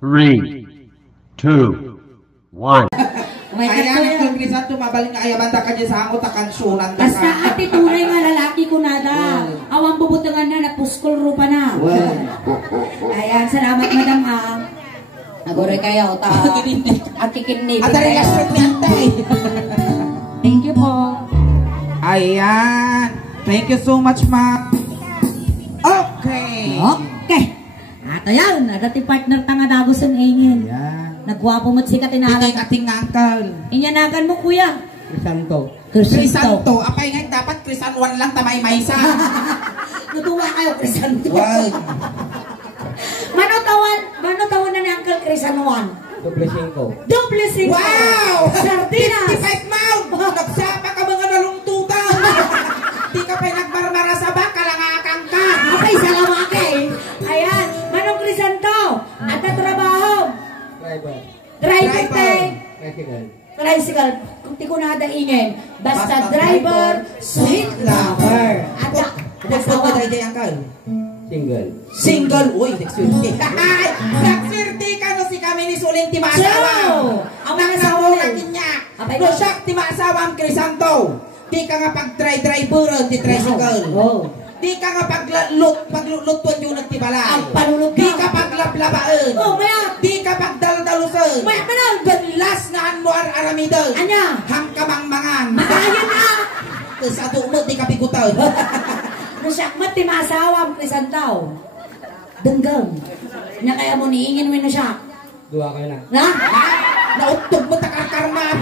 3, 2, 1. Ayan, Uncle Crisanto, mabaling nga ayabanda ka dyan sa hangot na kansunan. Basta ati tunay nga lalaki ko nada. Awang bubutangan na, napuskol rupa na. Ayan, salamat madam ha. Nagore kayo, at kikinig. At relasyon ni Antay. Thank you po. Ayan. Thank you so much, ma'am. Okay. Okay. Ato yan, dati partner tanga dagos ang ingin. Ayan. Nagwapo mo't sikat inahalan. Ito yung ating uncle. Inyanagan mo kuya. Crisanto. Crisanto. Apay nga dapat Crisan 1 lang tamay maysa. Natuwa kayo, Crisanto. Wow. Mano tawan na ni Uncle Crisan 1? Doble 5. Doble 5. Wow! Sardinas. 55 mount! Nagsapa ka mga nalungtutan. Di ka pa'y nagmarmara sa baka, langakang ka. Okay, salamat kay. Ayan, Manong Crisanto. At na trabaho. Driver tay. Tricycle. Kung di ko nadaingin. Basta driver, sweet lover. At Nagsawa tayo dyan, uncle. Single. Single. Uy, nagswerte. Nagswerte ka no si kami ni Suling Timasawa. Ang mga asawa Nang na. natin niya. No siya, Timasawa ang Crisanto. Di ka nga pag-driver, di tricycle. Di ka nga paglulutuan yung nagtibalay. Ang panulog Di ka paglablabaan. Maya. Di ka pagdaldalusan. Maya, manal. Ganlas nga mo ar-aramidan. Anya. Hangkamang-mangan. Maayan na. Sa mo, di ka pigutan. Nasyakmat ti maasawam Crisanto. Denggang. Nya kaya mo niingin mo na siya. Dua kayo na. Na? Nautog mo takarkarma.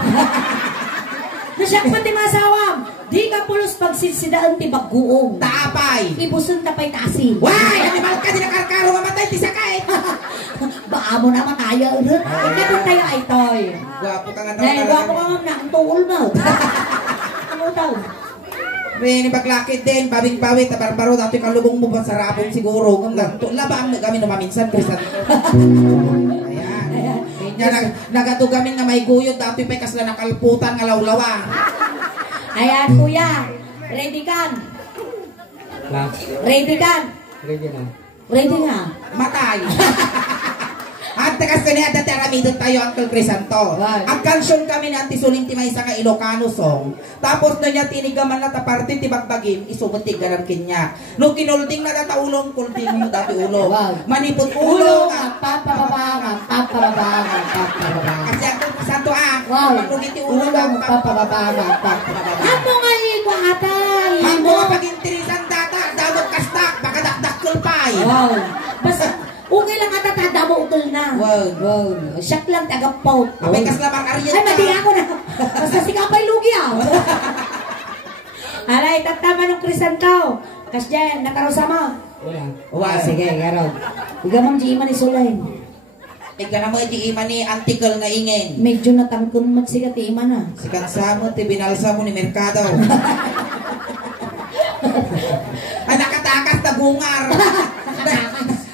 Nasyakmat ti maasawam. Di ka pulos pagsisidaan ti bagguong. Tapay. Ibusun tapay tasin. Why? Animal ka, di nakarkaro mamatay, ti sakay. Baa mo na mataya. Ikatong tayo ay toy. Gwapo ka nga Dahil gwapo ka nga na ang tuol mo. Ano daw? Rini baglakit din, babing-bawi, tabarbaro, dati kalubong mo ba sa rapong siguro. Labang na kami numaminsan, Crisan. Ayan. Nagatugamin nga may guyod, dati pa kasla nakalputan nga lawlawa. Ayan kuya. Ready kan? Last. Ready kan? Ready na. Ready nga. Matay. At takas ka niya, dati aramidon tayo, Uncle Crisanto. Ang kansyon kami ni Auntie Suling Timaysa nga Ilocano song. Tapos na niya tinigaman na taparte, tibagbagin, isumuntig ganang kinya. Nung kinulding na dataulong, kulding mo dati ulo. Manipot ulo, Papababangan. Kasi Uncle Crisanto Wow. nungiti ulo lang, Papababangan. Amo nga iko atay. Ang mga pag-intirisan data, damot kastak, baka dakdakkel pay. Wow. Basta okay lang ata tada mo utol na. Wow. Siyak lang tagapaut. Apay kaslamang aryan Ay, madi ako na. Basta si kapay lugi Alay, tatama ng Crisanto. Kas dyan, nakarusama. Wala. Sige, garod. Igamang di iman ni Sulay. Ika na mo di ima ni antikal nga ingin. Medyo natangkon mo siya ti iman na. Si kansa mo, ti binalsa mo ni Merkado. Ay, nakatakas na bungar.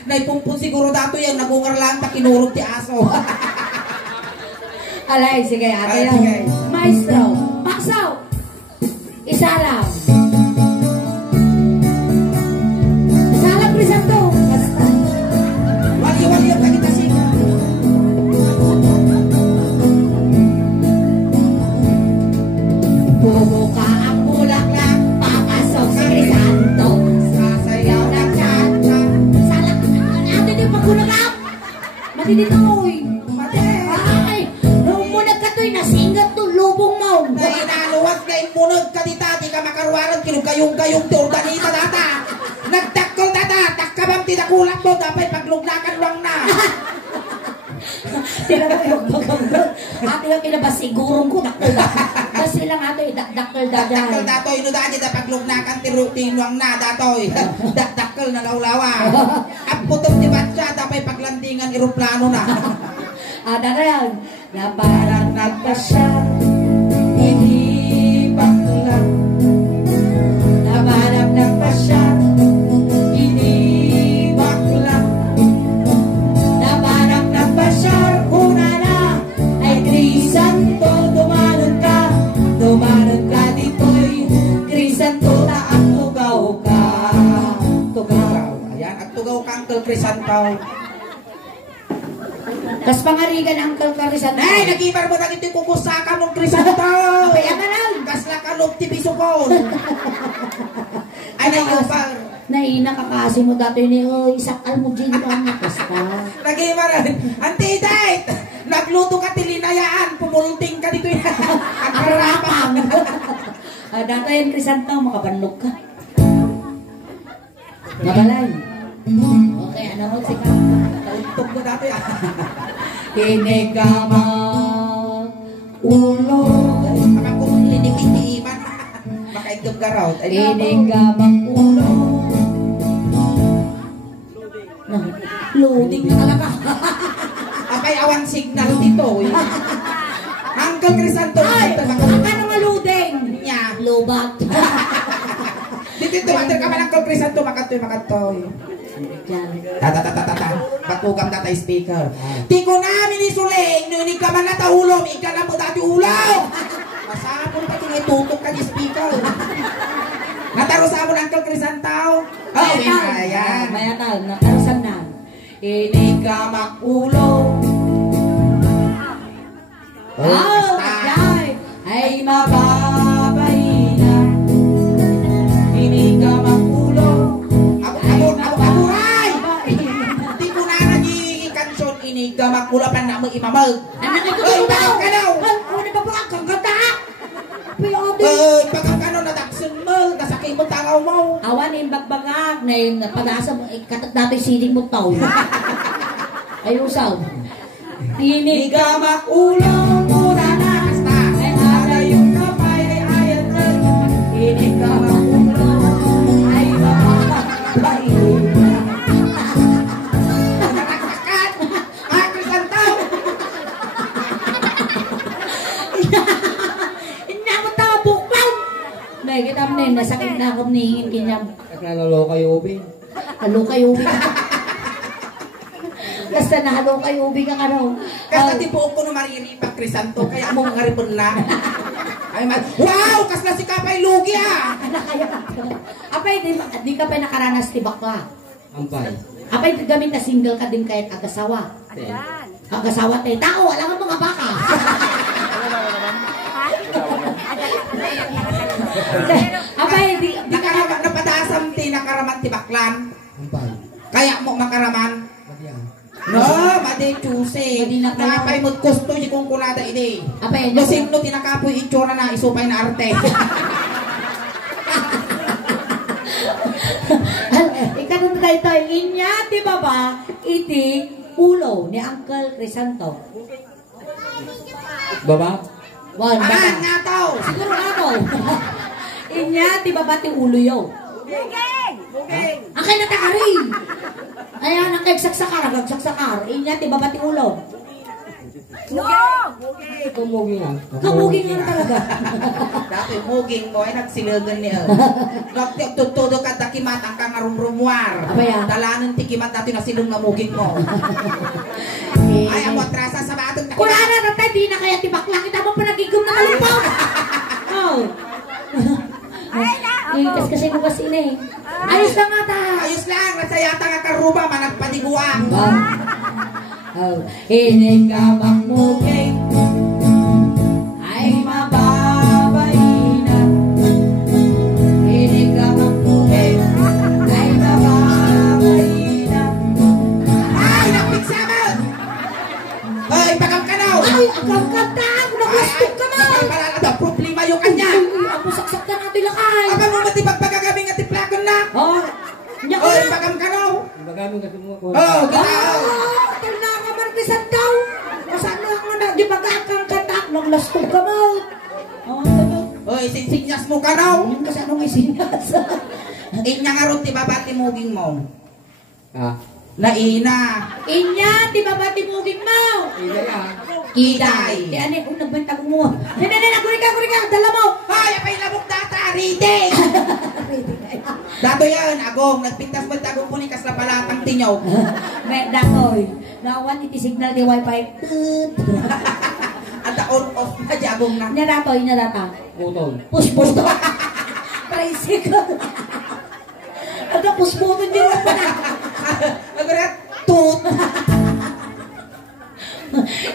Naipumpun siguro dato yan, nagungar lang, takinurog ti aso. Alay, sige, ate Alay, sige. Maestro, paksaw. Isalam. Isalam, Crisanto. Wali-wali yung kakita siya. Bumuka ang bulaklak, papasok si Crisanto. Sasayaw na chan-chan. Salam, ate di pagulagap. Matititoy. Ay, nung mo nagkatoy, nasingat to, lubong mo. Na inaluwat na imunod ka dita, di ka makarwaran, kinugayong-gayong ti urbanita data. Nagtakkol data, takkabang tinakulak mo, dapat pagluglakan lang na. Sila mo yung pagkakulak. Ate yung kinabas sigurong ko, dakol. Kasi lang ate, dakol dadan. Dakkel datoy, no dati da pagluglakan ti rutinwang na datoy. Dakkel na lawlawa. At putong di batsa, dapat paglandingan eroplano na. Adaran, na parang nagpasya, hindi bakla. Na parang nagpasya, hindi bakla. Na parang nagpasya, una na, ay Crisanto, dumanon ka dito'y Crisanto na ang tugaw ka. Tugaw. Ayan, at tugaw ka, Uncle Crisanto. Kas pangarigan Uncle Crisanto. Ay, nag-ibar mo na ito kukusaka mong Crisanto. Kaya ka lang. Kas na kalog tibisukon. Ay, nag-ibar. Naina kakasi mo dati ni isakal mo dyan ka nga kasta. Nag-ibar. Anti-date. Nagluto ka tilinayaan. Pumulting ka dito yan. Ang karapang. Dati yan Crisanto, makabanlog ka. Mabalay. Okay, ano mo si Tugtog mo dati ah. Kinigamang ulo. Baka kung linimitiman. Baka itong garaw. Kinigamang ulo. Loading na talaga. Apay awang signal dito. Uncle Crisanto. Ay, ano nga loading? Niya. Lobat. Dito tumatir ka man Uncle Crisanto. Makatoy. Ta. Patugam na tayo speaker. Di ko namin isuling. Nunig ka man na taulong. Ika na mo dati ulaw. Masapon pa ito tutok ka ni speaker. Nataro sa amon Uncle Crisanto. Oh, ayan. Mayatal, nakarusan na. Inig ka makulo. Oh, ay mababay na. Inig ka makulo. Aburay! Di ko na naging kansyon. Inig ka makulo. Pan na mo imamag. Anak ito Ay, ito! bakit ka daw? Ano ba ba? Kang gata! Piyote! Pagkang kano nadaksun mo. Nasakay mo tangaw mo. Awan yung bagbagag na yung pag-asa mo. Katat dati siling mo tao. Ay, usaw. Inig ka makulo. Mura na. Basta. Ay ala yung kapay. Ay ayat rin. Inig ka makulo. Ay mababay. Nakakakat. Ay, Crisanto. Hindi ako tabok lang! May kita mo na yun, nasakit na ako nihingin kinyam. Nalolo kayo, Ubi. Halo kayo ubi ka. Basta nahalo kayo ubi ka ano. Kasi tibuok ko na mariripak Crisanto. Kaya mo mga ripon lang. Ay, wow! Kasla si Kapay Lugi ah! Apay, di ka pa nakaranas tibak ka. Ampay. Apay, gamit na single ka din kahit agasawa. Agasawa tayo. Tao, alam mo mga baka. Apay, di ka na... Napadasam ti nakaraman ti baklan. Ampay. Kaya mo makaraman. Madiyan. No, madi chuse. Madi na kayo. Nakapay mo gusto ni kung kunada ini. Apay, Lusing no tinakapoy itsura na isupay na arte. Ikanong tayo tayo, inya, di ba ba, iti ulo ni Uncle Crisanto. Baba? Wan, Ah, baka. nga to. Siguro nga to. Inya, di ba ba, ti ulo yaw? Akay na takari. Ayan, ang kagsaksakar, kagsaksakar. Inya, ti ba ba, ti ulo? Tumugin lang. Kamugin nga talaga. Dati muging mo ay nagsilagan niya. Nagtutudo ka takimat ang kangarumrumwar. Apa ya? Dalanan tikimat dati na silong na muging mo. Ay, ang watrasa sa batong takimat. Kula na natay, di na kaya tibakla. Kita mo pa nagigom na kalupaw. Oh. Ikas kasi mo kasi na eh. Ayos na nga ta. Ayos lang, nasayata nga karuba, managpaniguang. Oh. Inigamang muging ay mababay na. Inigamang muging ay mababay na. Ay, napigsama! Ay, pagkakanaw! Ay, ang kanta! Nakustok ka na! Ay, problema yung kanya! Ang pusaksak na natin lakay! Aba mo matibag pagkagabing at tiplakon na! Oh, niya ka Ay, na! pagkakanaw! Magamit ka mo ko. Oh, ginaw! Ito na ka markisan daw! Saan na nga na? Di ba kakang kanta? Nang lastog ka mo! Oh, ano? Oy, sinsinyas mo ka raw! Yung kasi anong isinyas? Inya nga ron, tibabati muging mo. Ah. Naina! Inya, di ba ba timugin mo? Ila yan. Kiday! Di ano yung nagbantag mo? Hindi, guri ka, dala mo! Ay, apay labok data! Reading! Dato yan, agong, nagpintas mo tagong po ni kaslapalatang tinyaw. May dakoy. Nawan iti signal di wifi. At on off na jagong na. Nya data. Utol. Push to. Tricycle. Ada push button di pa na. Agrat, tut!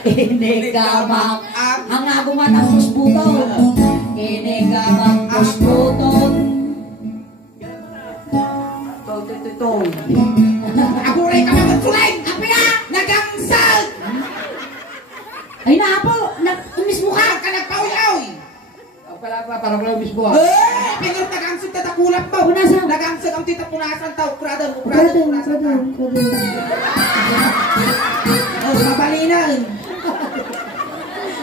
Inigamang ang aguman ang pusbuton. Inigamang pusbuton. Aguray ka naman sulay! Apya! Nagangsag! Ay na po, imis mo ka. Ka nagpawiyaw! Para ko mismo ah. Pingar nagangsag tatakulap mo! Punasan. Nagangsag ang tita punasan tao. Kurado, Kadun. Mabalinan!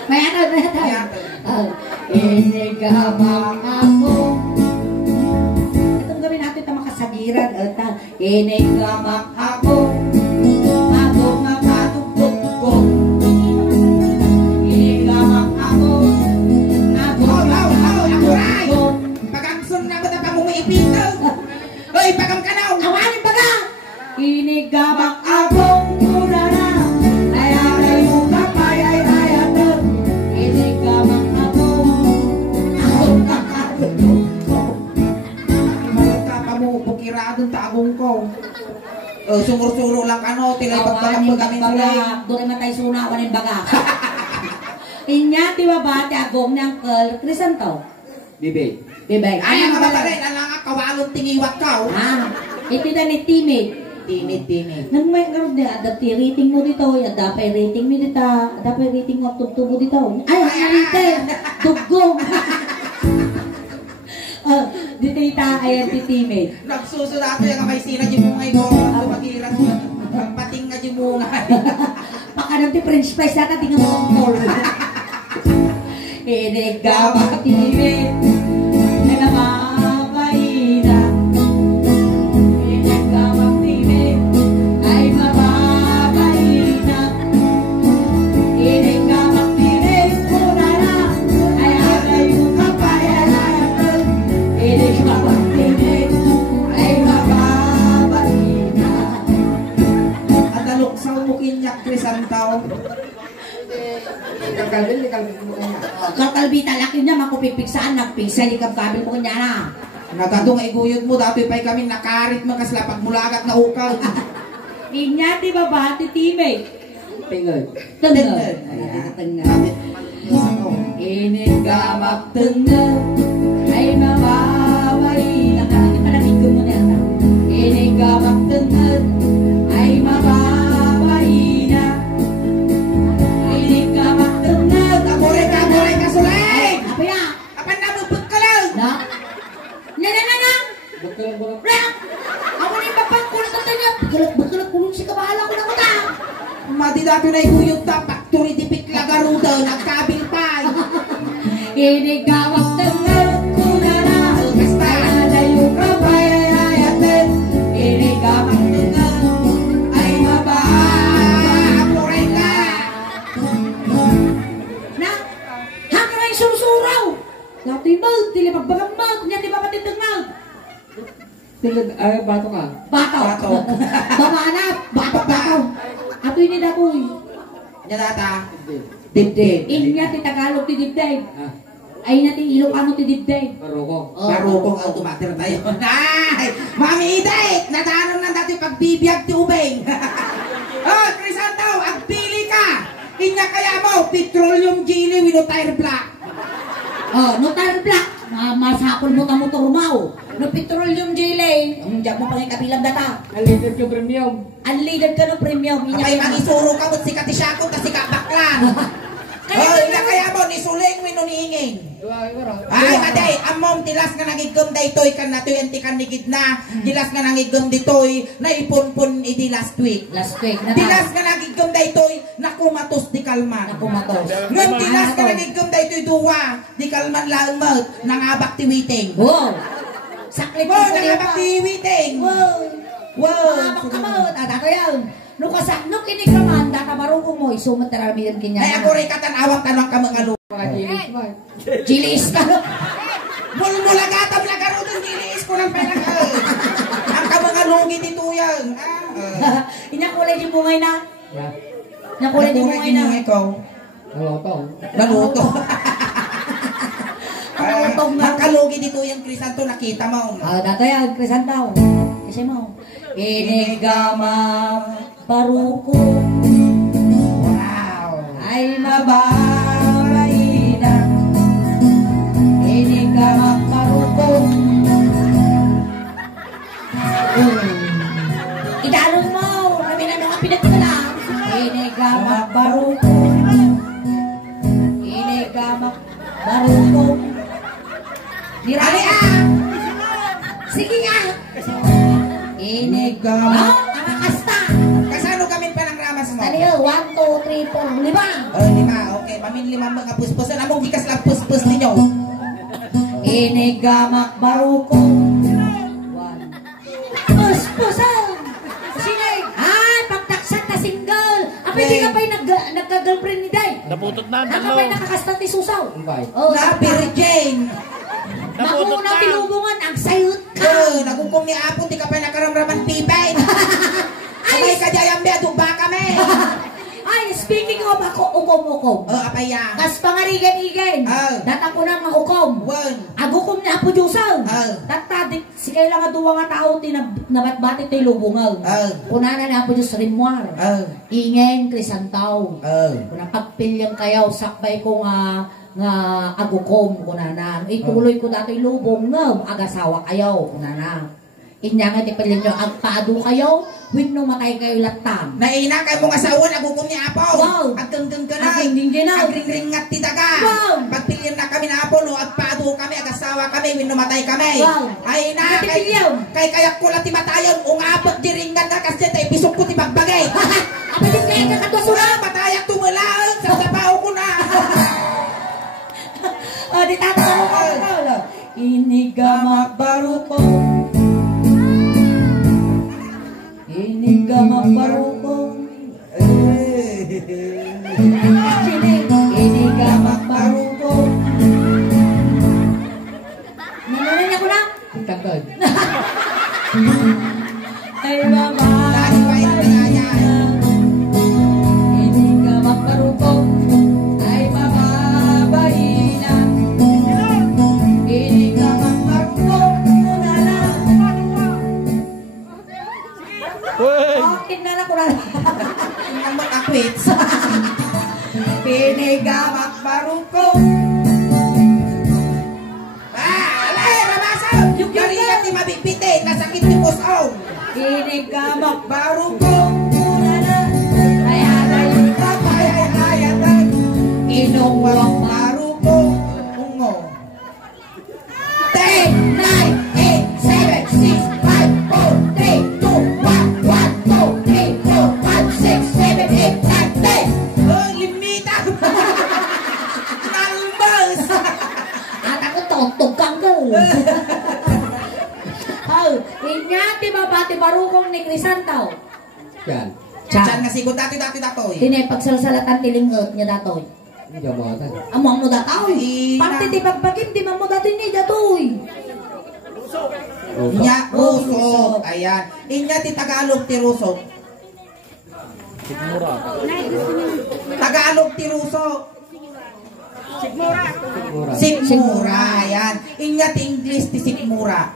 Mayatan. Inigamang ako. Itong gawin natin ito makasagiran. Inigamang ako. Ako nga matugtog ko. Inigamang ako. Ako nga Aguray! ko. Pagangsag na ba na pamumiipito? Hoy, pagangkanaw! Awanin ba ka? Inigamang akong kurara. Ay yung kapay ay ayatod. Inigamang ako. Ako nga matugtog ko. Pamupukiradong taagong ko. Sumur-suro lang tilay pagtalak mo kami sulay. Doon naman tayo sunawan ng baga. Inya, di ba ba, agong ng Crisanto? Bibi. Bibay. Ay, ang mga rin, alang kawalong tingiwat ka. Ito na ni Timid. Timid. Nang may karoon din, adapti rating mo dito, adapay rating mo dito, adapay rating mo tutubo dito. Ay, ang rating, dugong. Dito ita, ayan si Timid. Nagsusulat yung may sina di mungay ko. Tumagiras pating nga di mungay. Pakanang ti French fries na ka, tingnan mo ang mall. Inigamang Timid. Na namabaina. Inigamang Timid. Ay mababaina. Inigamang Timid. Kurara. Ay agay yung kapayanan. Inigamang Timid. Ay mababaina. At aluksaw mo kinyak Crisantaw. Kalkalbil mo kanya. Kalkalbita, laki niya, makupipiksaan, nagpingsa, likab-kabil mo kanya na. Nagadong iguyod mo, dati pa'y kami nakarit magkasla pagmulagat na ukal. Inya, di ba ba, titimay? Tingod. Tengad. Ayan, tengad. Inigamap tengad, ay mababay. Nakakita pa namin ko muna yan. Inigamap tengad, ay mababay na. Inigamap tengad. Agoray ka sulay! Apa ya? Apan namubot ka lang! Na? Na! Bakal. Rak! Ako na yung papangkulat na niya. Bagalat kulong si kabahala ko na ko na. Madi dati na iguyod ta, factory dipik lagaruda, nagkabil pa. Inigawak tengah kunara. Basta. Ada yung kapayayayatin. Inigawak tengah. Ay mababa. Agoray ka! Na, hanggang ay susuraw. Lati ba, tili pagbagamag. Niya di ba matitengag? Tingod, ay, bato ka. Bato. Bato. Babanap. Bato. Ato ini dapoy. Nya data. Dibdib. Inya ti Tagalog ti dibdib. Ah, Ay natin Ilocano ti dibdib. Maroko. Marupong automater tayo. Ay! Mami Iday! Nadanon ng dati pagbibiyag ti ubeng. Oh, Crisantaw, agpili ka! Inya kaya mo, petroleum jelly with tire black. No tire black. Masakol mo ka motor mo. No petroleum jelly. Ang diyan mo pang kabilang data. Unlimited yung premium. Unleaded ka ng premium. Kapay mangisuro ka mo si katisyakot ta si kabaklan. Oh, inya kaya mo, nisuling mo nuniingin. Ay, maday, amom, tilas nga nangigom daytoy kan nato yung tikan nigid na. Tilas nga nangigom ditoy, na ipunpun idi last week. Last week na Tilas nga nangigom daytoy, nakumatos di kalman. Nakumatos. Ngun tilas nga nangigom daytoy duwa, di kalman laumot, nangabak ti witing. Wow. Saklit Wow, nangabak ti witing. Wow. Wow. Nangabak ka mo. Dato yan. No kinig naman, databarong mo, isumat na rami yan kanya. Ay, ako rin katanawang tanong ka mga lupa. Pakajilis mo. Jilis ka. Mulagatam na garo din gilis ko ng pera ka. Ang ka mga lugi dito yan. Inya kulay di bungay na. Yeah. Inya kulay di bungay na. Ikaw. Naloto. Naluto. Ang nga. Ang kalugi dito yan, Crisanto, nakita mo. Dato yan, Crisantaw. Kasi mo. Inigama baruko. Wow. ay mababaina. Inigamak marupong. Idalong mo, kami na nga pinagkala. Inigamak marupong. Inigamak marupong. Dirali sige nga. Inigamak. Ang kasta. Kasano kami pa ng ramas mo? Ano yun? 1, 2, 3, 4, 5. Oh, 5. Okay, mamin 5 mga puspusan. Among gikas lang puspus ninyo. Inigamak barukong. 1. Puspusan! Sinay! Ay, pagtaksan na single! Apa hindi ka pa'y nagka-girlfriend ni Day? Naputot na, Ang ka pa'y nakakastan ni Susaw? Invite. Oh, Na Mary Jane. Naputot Nakuha na. tinubungan ang sayot ka! Nagukong ni Apo, di ka pa nakaramraman pipay. Abay ka dyan, duba kami. Ay, speaking of ako, ukom-ukom. Apaya. Kas pangarigan-igen. Datang ko na mga ukom. Agukom na po Diyosaw. Tatadik, si kailangan duwa nga tao nabatbatit tayo lubungaw. Kunana na po Diyos rimwar. Ingen, krisantaw. Kuna pagpilyang kayaw, sakbay ko nga agukom, kunana. Ituloy ko dati lubong nga, agasawa kayaw, kunana. Inya nga tipilin nyo, agpaado kayo, win no matay kayo latang. Naina kay mong asawa, nagukom ni Apo. Wow. Agkengkeng ka na. Agring-ring-ginaw. Agring-ringat ti daga. Wow. Pagpilin na kami na Apo, no, agpaado kami, agasawa kami, win no matay kami. Wow. Ay na, kay kayak ko lang ti matayon, ungapot diringan na kasi tayo bisok ko ti bagbagay. Apa din kaya kakadwasura? Matayak tumulaan, sa tapaw ko na. O, di tatanong ko na. Inigamak baruko. Inigamak baruko. Inigamak baruko. Nananin ako na? Tangkad. Ay, mama. Lagi pa yung nangyayay. Inigamak baruko. Ay, mababaina. Inigamak baruko. Nana. Okay na ko na. Ang mag-akwits. Pinigamak baruko. Alay, rabasaw! Yung garingat ni mabibitin, nasakit ni Pusong. Pinigamak Baruko, nana. Kaya na yung kapayayatan. inuwang Baruko, ungo. 10, 9, 8, 7, 6, 5, 4, 3, 2, 1, 1, 2, 3, 4, 5, 6, 7, 8, 9, 10. Oh, limita! Nalbas! At ako totog kang girl. Oh, inyati babati barukong ni Crisantaw. Yan. Diyan nga sigo dati-dati datoy. Tinay pagsalsalatan tilingot niya datoy. Hindi ka makatan. Amang mo datoy. Ina. Pagti ti pagpagim, di mo datoy ni datoy. Inya, rusok. Ayan. Inya ti Tagalog ti rusok. Tagalog ti rusok. Sigmura. Sigmura. Ayan. Inya ti English ti sigmura.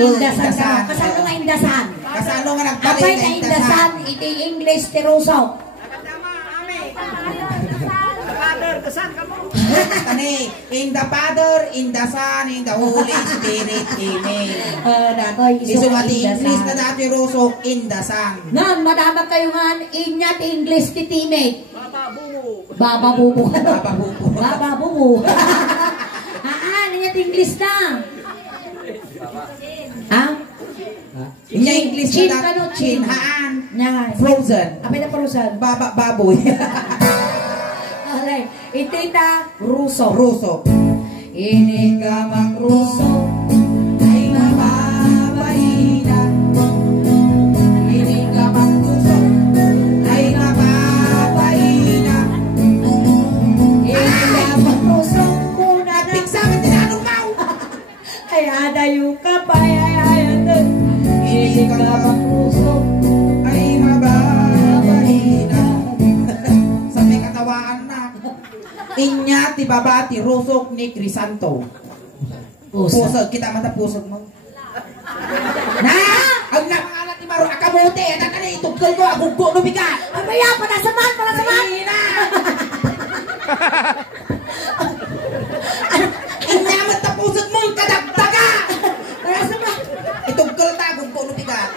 Indasan ka. Kasano nga indasan? Kasano nga nagbalik Kapay na na indasan? indasan, iti English ti rusaw. Tani, in the Father, in the Son, in the Holy Spirit. Amen. Datoy, Iso nga ti indasan. English na dati rusok, in the Son. Ngan, madamag kayo nga, inya ti English ti teammate. Baba bubu. Baba bubu. Baba bubu. Inya ti English na. Ha? Inya English Chin na ka no, dati. chin. Haan. Nga. Frozen. Apay na parusan. Baba baboy. Alay, itita ruso. Rusok. Inigamang ruso ay mababaina. Inigamang rusok ay mababaina. Inigamang ruso kuna na. Pigsama tinanong mau. Ay adayo ka pa ay doon. Inigamang ruso Ay mababaina. Sa may katawaan na. Inya ti babati rusok ni Crisanto. Pusog. Kita mata pusog mo. Na! Ang namangalat ni Maro. kamote. At ka na itugtol ko. Aguggo no bigat. Amaya, palasaman, palasaman. Ina! Inamat tapusot mo, kadagdaga! Palasaman. Itugtol ta, aguggo no bigat.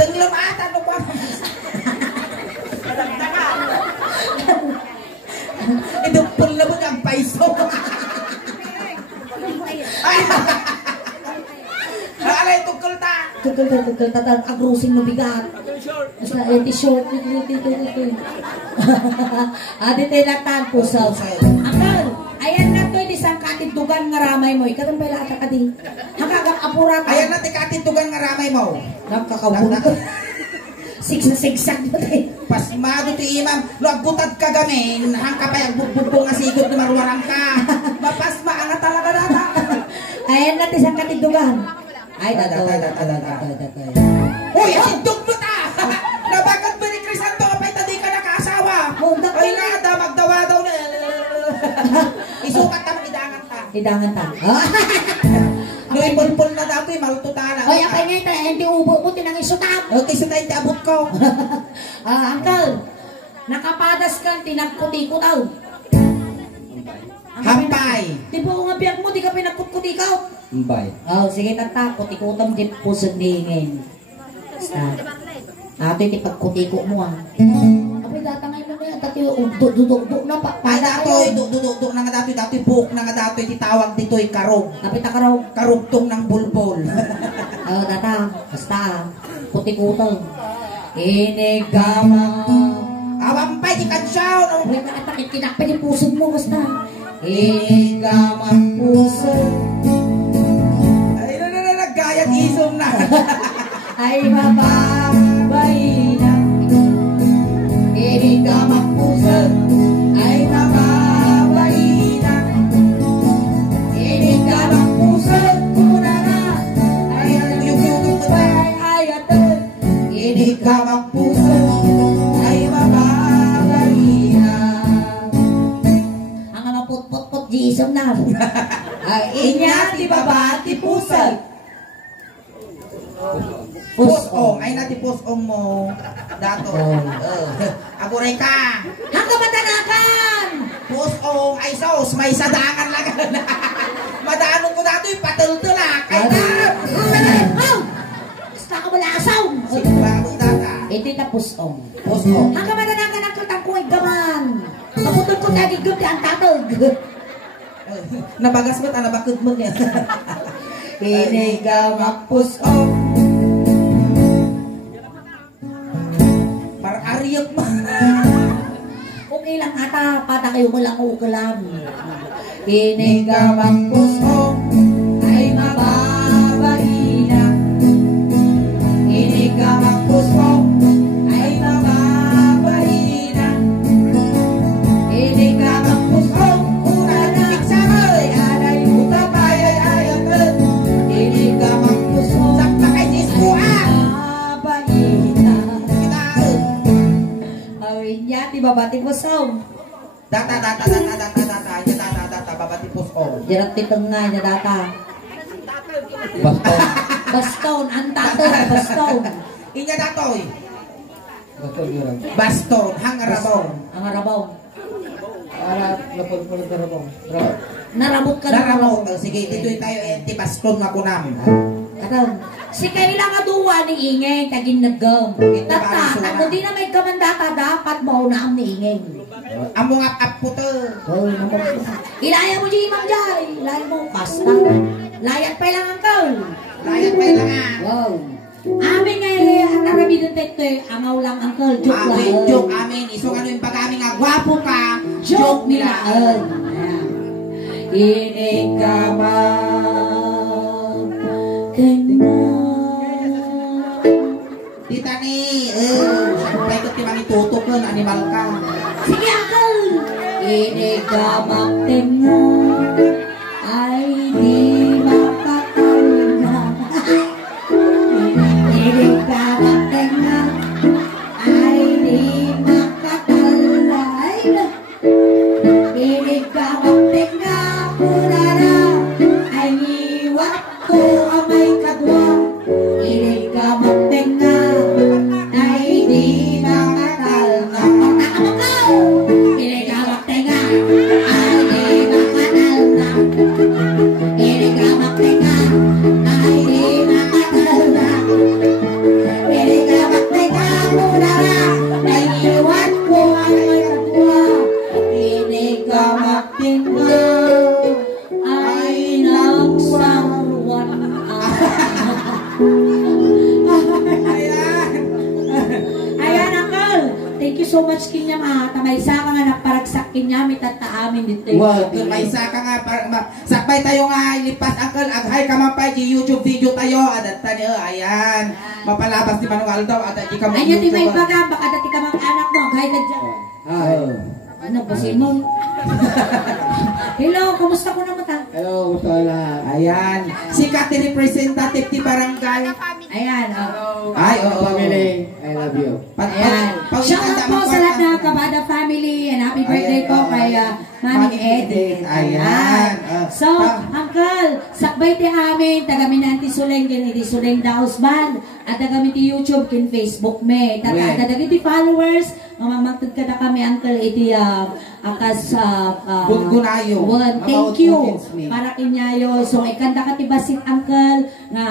Tenglom ata no pa. Kadagdaga. Itugtol na mo ang paiso. Alay, itugtol ta. Tugol, tatang agrusing no bigat. Basta, t-shirt, ito. Adi tayo latan po sa... Uncle, ayan na to, isang katitugan nga ramay mo. Ikatong pala ata ka din. Hakagang apura ka. Ayan na, tikatitugan nga ramay mo. Nagkakabun ko. Sigsag mo tayo. Pasmado ti imam, lagutad ka gamin, hangka pa yung bugbugbo nga sigod na maruwarang ka. Mapasma nga talaga data. Ayan na to, isang katitugan. Ay, dato. Uy, sindog mo ta! Nabagat mo ni Crisanto, apay tadi ka nakaasawa. Ay nga, magdawa daw na. Isukat ta, idangan ta. Hidangan ta. May pulpul na dato, malututana. Hoy, apay nga ito, hindi ubo mo, tinang isutap. Okay, so tayo abot ko. Uncle, nakapadas ka, tinagkuti ko daw. Hampay. Di ba nga biyak mo, di ka pinagkutkuti ka. Mbay. Oh, sige tata, kuti-kutam din po sa dingin. Basta. Ato yung pagkutiko mo ah. Apay datangay mo na yan, dati dudugdug na pa. Ay datoy, dudugdug na nga datoy, buhok na nga datoy, titawag dito'y karog. Apay ta karaw. Karugtong ng bulbol. Oh, tata, basta. Kuti-kutam. Inigama. Awampay, di kansyaw. Apay ka atakit kinakpay yung puso mo, basta. Inigama puso. Ay, nagayat isom na. Ay mababay na. Inigama puso. Ay mababay na. Inigama puso. Kuna na. Ay yung ayatod. Inigama puso. Ay mababay na. Ang mga put-put-put gisong na. Ay inya ti baba ti pusag. Pusong, ay nati pusong mo. Dato. Aguray ka. Hanggang matanakan! Pusong, ay sos, may sadangan lang. Madaanong ko dato yung patultulak. Ay na. Oh! Basta ka wala asaw! Sige, bago data. Ito yung pusong. Pusong. Hanggang matanakan ang kutang ko ay gaman. Kaputol ko nagigod ang tatog. Nabagas mo, nabakod mo niya. Inigamak pusong. Parang ariyok mo. Okay lang ata, pata kayo mo lang ukulam. Inigamak pusong ay mababay na. Inigamak pusong ay mababay na. Inigamak pusong una na iksamay. Aray buka bayay ayatun. Inigamak pusong Sakta kay siskuan. mababay na. Kinaon. Awin niya, di ba bati pusong? Data, babati pusong. Jarak ti tengah niya data. Baston. Baston, ang tato, baston. Inya datoy. Baston yun. Baston, hangarabong. Ang arabaw. Para napulpul ka rabong. Narabot ka na Naramot. Sige, dito'y tayo baston nga kunam. Katong, si kailang aduwa ni Ingeng, tagin nagam. Tata, ano di na may kamandata, dapat mo na ang ni Ingeng. Among ap po to. Oh, ilaya mo di imang jay, ilaya mo, kasta. Layat pa lang ang kaul. Layat pa lang nga. Wow. Amin nga, ang narabidon tete, amaw lang ang kaul, joke lang. Amin, joke amin. Isong ano yung pag-amin nga, gwapo ka. Joke nilaan. Tita ni, siyempre ko timang itutok nun, animal ka. Sige, akal! Inigamak tingnan ay di makakalna. Inigamak tingnan ay di makakalna. Inigamak tingnan muna na ay iwat ko amay kadwa. Inigamak magtinggaw ay nagsangwan. Ayan, Uncle. Thank you so much kinya tamay sa ka nga naparagsak kinya mi tataamin dito. Wow, may isa ka nga sakbay tayo nga ilipas Uncle aghay ka man pa di YouTube video tayo adat tani ayan. Mapalabas ni Manong Aldo adat di ka mo. Ayun di may baga baka dati ka mang anak mo aghay ka dyan. Ano ba si mo? Hello, kumusta ko naman ta? Hello, gusto na. Ayan, sikat ni representative ti barangay. Ayan, Ay, oo. Family, I love you. Ayan. Shout out po sa lahat ng Kabada family and happy birthday po kay Mami Edith. Ayan. So, Uncle, sakbay ti amin, tagamin na ti Suleng, iti Suleng Daos Band, at tagamin ti YouTube, kin Facebook me. Tagamin ti followers, mamamagtad ka na kami, Uncle, iti akas Bungunayo. Thank you. Para kinyayo. So, ikanda ka ti basit, Uncle, na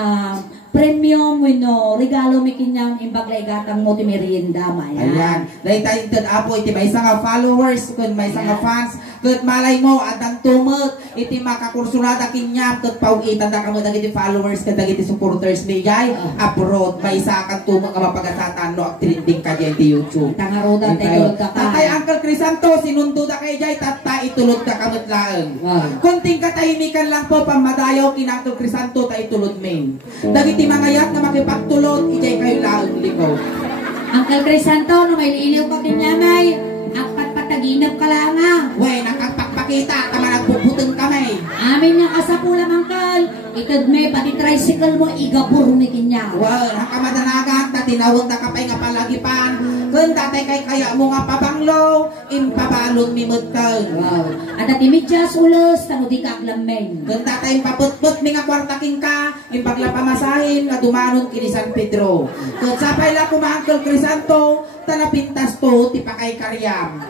premium wino regalo mi kinyang imbagla igatang mo ti merienda mayan. Ayan. Dahil tayo itad apo iti may isang followers kun may isang fans ket malay mo adang tumot iti makakursurada kinyam ket paugitan da kamo dagiti followers ket dagiti supporters ni jay abroad may isa kan tumot ka mapagasatan no trending ka jay ti YouTube. Tangaroda tayo ka. Tatay Uncle Crisanto sinundo da kay jay tatta itulod ka kamot laeng. Kunting katahimikan lang po pamadayo kin Uncle Crisanto ta itulod men. Dagiti mga yat na makipagtulod ijay kayo laeng liko. Uncle Crisanto no may iliw ka kinyamay apat pataginap ka lang nga. Wey, nakapagpakita, tama nagpuputong kami. Amin nga kasapulang, Uncle. Ikad may pati tricycle mo, igabur ni kinya. Wow, nakamadanagan, tinawag na kapay nga palagipan. Kung tatay kay kaya mo nga pabanglo, impabalog ni Mutkan. Wow. At at imidyas ulos, tano di ka aglamen. Kung tatay impaputput, mi nga kwartaking ka, impagla pamasahin, nga dumanon kini San Pedro. Kung sapay lang kuma Uncle Crisanto, tanapintas to, tipakay karyam.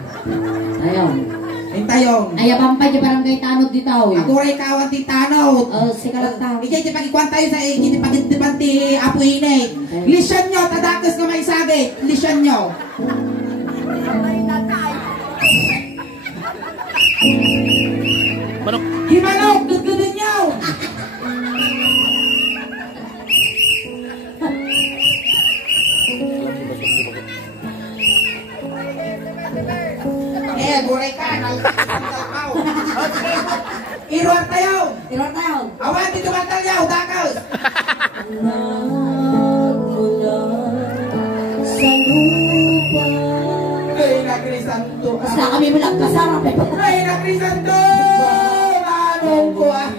Ayun. Intayong. Ayabang pa di barangay tanod di tao. Ako ray kawan ti tanod. Si kalagtaw. Ijay ti pagikuan tayo sa iti pagitipan ti Apo Inay. Lisyan nyo, tadakas nga may sagit. Lisyan nyo. Himanog, dududun nyo. Guray ka. Iruar tayo. Iron tayo. Awan dito mantalyaw, dakas. Sa lupa. Ay, nagrisanto. Basta kami mo lang kasarap eh. Ay, nagrisanto. Manong ko ah.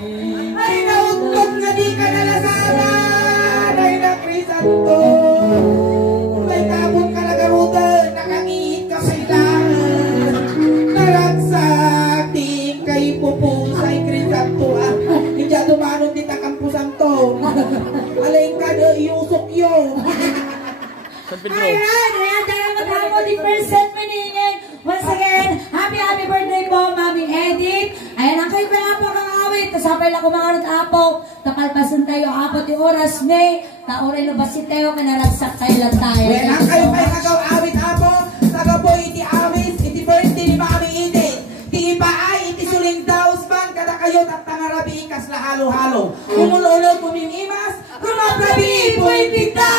Ay, nautog nga di ka nalasanan. Ay, nagrisanto. May tabong ka nagarutan. Nakangihit ka sa ilangan. Naragsating kay pupusay krisanto ah. Hindi dumanon di takampusan to. Alay ka na iusok yun. Ayan, tayo matamo di percent maningin. Once again, happy birthday po, Mami Edith. Ayan, ang kayo pa po kang awit. Tasapay lang kumangarot apo. Takalpasan tayo apo ti oras May. Taoray no basit tayo, kanaragsak tayo lang tayo. Well, ang kayo kayo nagaw awit apo. Taga po iti awit, iti birthday ni Mami Edith. Ti iba ay iti Suling Daos Band. Kada kayo tatangarabi ikas la halo-halo. Kumulo-ulo kumimimas. Kumaprabi po ipita.